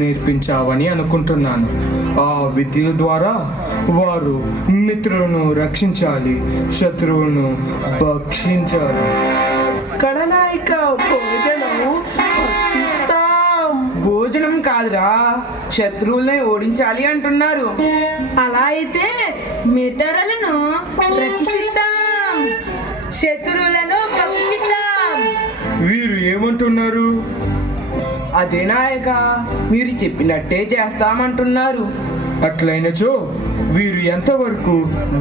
నేర్పించావని అనుకుంటున్నాను. ఆ విద్యల ద్వారా వారు మిత్రులను రక్షించాలి, శత్రువులను భక్షించాలి. కళనాయిక భోజనం భక్షిస్తాం. భోజనం కాదురా, శత్రువుల్ని ఓడించాలి అంటున్నారు. అలా అయితే మిత్రులను రక్షిద్దాం, శత్రువులను భక్షిద్దాం. వీరు ఏమంటున్నారు? అదే నాయక, మీరు చెప్పినట్టే చేస్తామంటున్నారు. అట్లయినచో వీరు ఎంతవరకు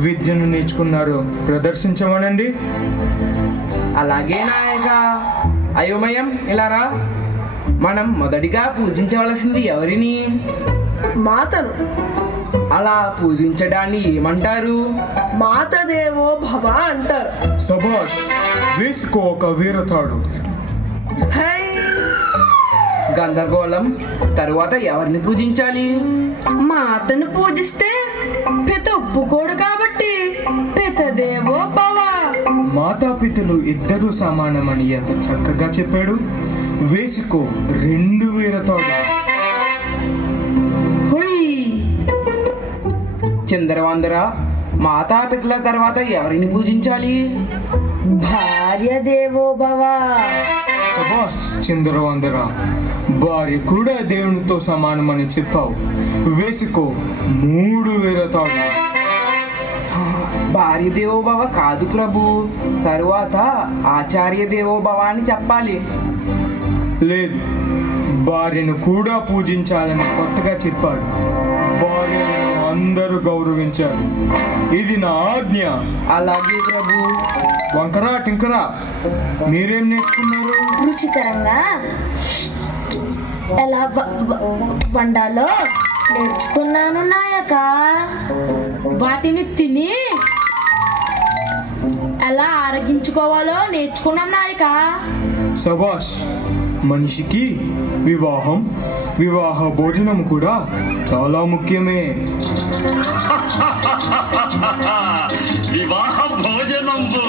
విద్యను నేర్చుకున్నారో ప్రదర్శించమనండి. అలాగే నాయక. అయోమయం, ఇలా రా. మనం మొదటిగా పూజించవలసింది ఎవరిని? మాతను. అలా పూజించడాన్ని ఏమంటారు? మాతదేవో భవ అంటారు. సభాష్, వేసుకో ఒక వీరతాడు. హై, గందరగోళం. తరువాత ఎవరిని పూజించాలి? మాతను పూజిస్తే పిత ఒప్పుకోడు కాబట్టి పితదేవో భవ. మాతాపితలు ఇద్దరూ సమానమని ఎంత చక్కగా చెప్పాడు. వేసుకో 2 వీరతాడు. హుయ్. చిందరవందర. మాతాపితల తర్వాత ఎవరిని పూజించాలి? భార్య దేవో భవ. సభాష్ చిందరవందర, భార్య కూడా దేవునితో సమానమని చెప్పావు. వేసుకో 3 వీరతాడు. భార్య దేవోభవ కాదు ప్రభు, తరువాత ఆచార్య దేవోభవ అని చెప్పాలి. లేదు, భార్యను కూడా పూజించాలని కొత్తగా చెప్పాడు. భార్యను అందరూ గౌరవించాలి. ఇది నా ఆజ్ఞ. అలాగే ప్రభు. వంకరా టింకరా, మీరేం నేర్చుకున్నారు? రుచికరంగా ఎలా వండాలో నేర్చుకున్నాను నాయక. వాటిని తిని ఎలా ఆరగించుకోవాలో నేర్చుకున్నాం నాయక. సభాష్, మనిషికి వివాహ భోజనం కూడా చాలా ముఖ్యమే. వివాహ భోజనంబు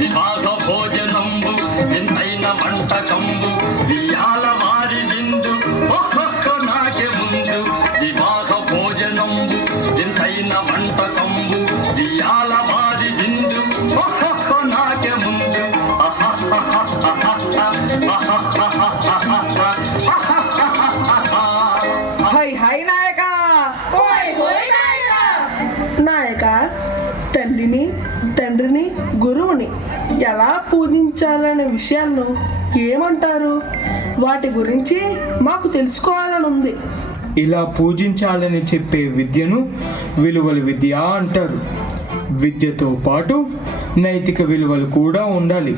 వివాహ భోజనంబు ఎంతైన వంటకంబు వియాల వారి విందు ఒక్కొక్క నాకే ముందు. వివాహ భోజనంబు ఎంతైన వంటకంబు వియాల వారి విందు ఒక్కొక్క నాకే ముందు. హై హై నాయక. నాయక, తల్లిని, తండ్రిని, గురువుని ఎలా పూజించాలనే విషయాలను ఏమంటారు? వాటి గురించి మాకు తెలుసుకోవాలని ఉంది. ఇలా పూజించాలని చెప్పే విద్యను విలువల విద్య అంటారు. విద్యతో పాటు నైతిక విలువలు కూడా ఉండాలి.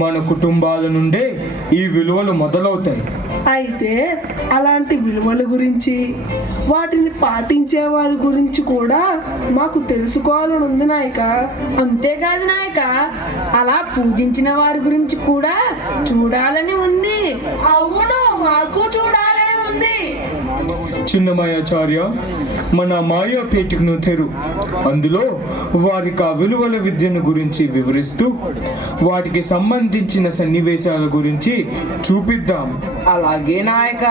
మన కుటుంబాల నుండే ఈ విలువలు మొదలవుతాయి. అయితే అలాంటి విలువల గురించి, వాటిని పాటించే వారి గురించి కూడా మాకు తెలుసుకోవాలని ఉంది నాయక. అంతేకాదు నాయక, అలా పూజించిన వారి గురించి కూడా చూడాలని ఉంది. అవును, మాకు చూడాలని ఉంది. చిన్నమాయాచార్య, మన మాయాపేటికను తెరు. అందులో వారికి ఆ విలువల విద్యను గురించి వివరిస్తూ వాటికి సంబంధించిన సన్నివేశాల గురించి చూపిద్దాం. అలాగే నాయక.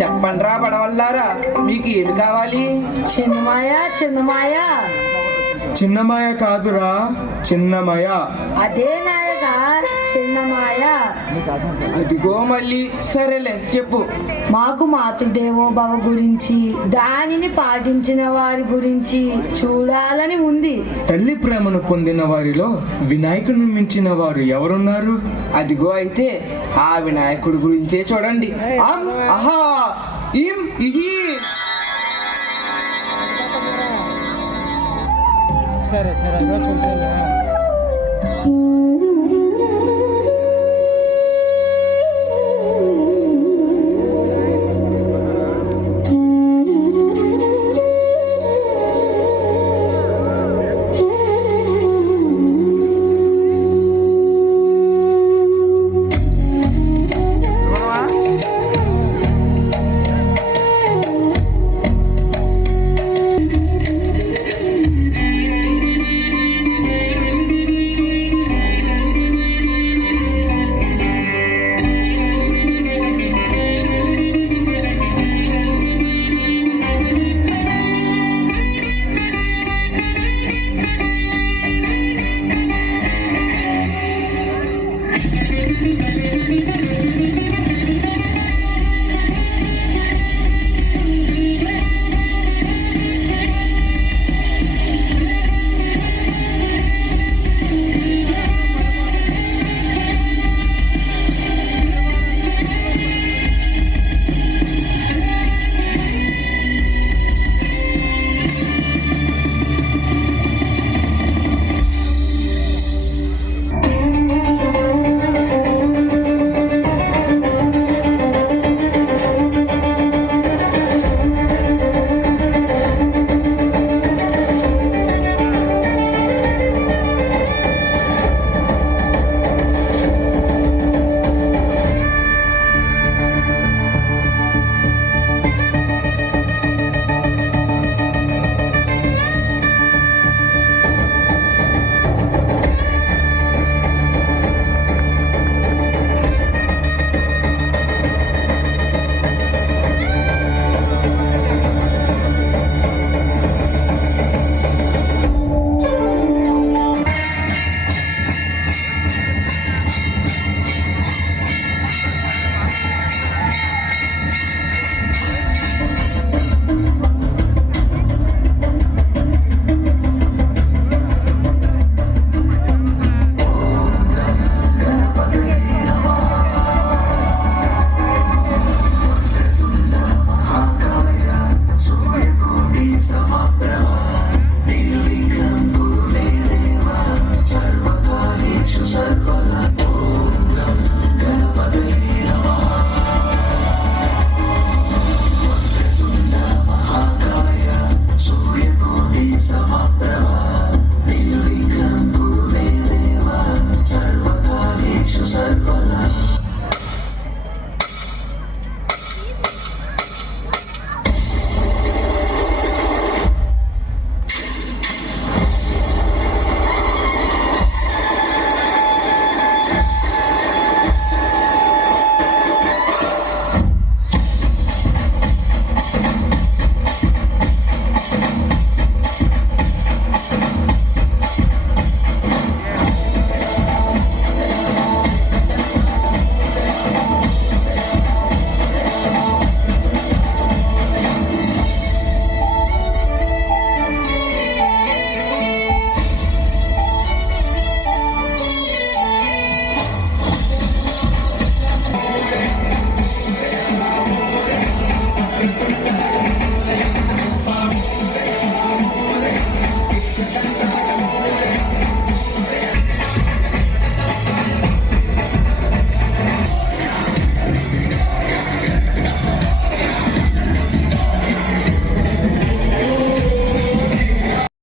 చెప్పండ్రా పడవల్లారా, మీకు ఏది కావాలి? చిన్నమాయ చిన్నమాయ కాదురా, చిన్నమాయ. అదే నాయక, చిన్నమాయ. అదిగో మళ్ళీ. సరేలే, చెప్పు. మాకు మాతృదేవోభవ గురించి, దానిని పాటించిన వారి గురించి చూడాలని ఉంది. తల్లి ప్రేమను పొందిన వారిలో వినాయకుని మించిన వారు ఎవరున్నారు? అదిగో అయితే ఆ వినాయకుడి గురించే చూడండి. అం అహా ఇం ఇహి. సరే చూసాను.